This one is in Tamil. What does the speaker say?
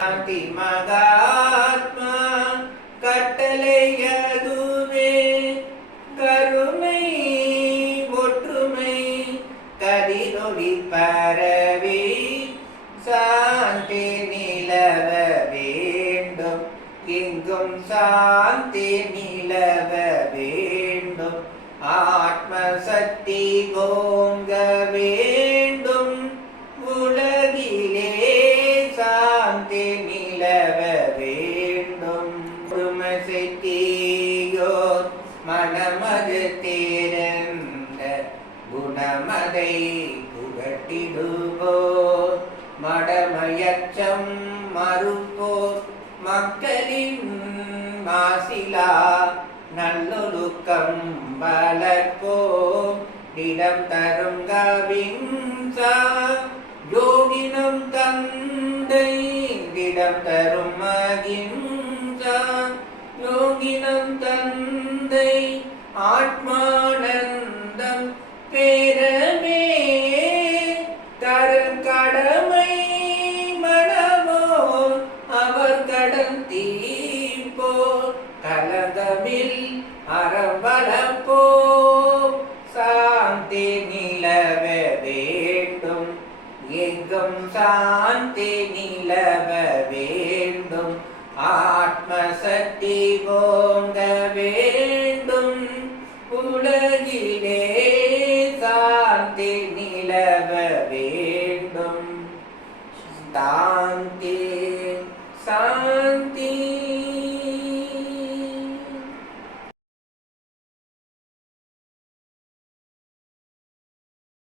சாந்தி மகாத்மா கட்டளையதுவே கருணை ஒற்றுமை கதிரொளி பரவி சாந்தி நிலவ வேண்டும் எங்கும் சாந்தி நிலவ வேண்டும் ஆத்ம சக்தி ஓங்க வேண்டும் உலகிலே சாந்தி நிலவ வேண்டும் குருமசக்தியோர் மனமது தேர்ந்த குணமதை புகட்டிடுவோர் மடமயச்சம் மறுப்போர் மக்களின் மாசிலா நல்லொழுக்கம் வளர்ப்போம் இடம் தரும் கவின்சா யோகினம் தந்தை இடம் தரும் மகிம்சா யோகினம் தந்தை ஆத்மானந்தம் பேரமே தரும் கடமை மனமோ அவர் கடன் தீர்ப்போ கலகமில் அறவளப்போ சாந்தி நிலவ வேண்டும் எங்கும் சாந்தி நிலவ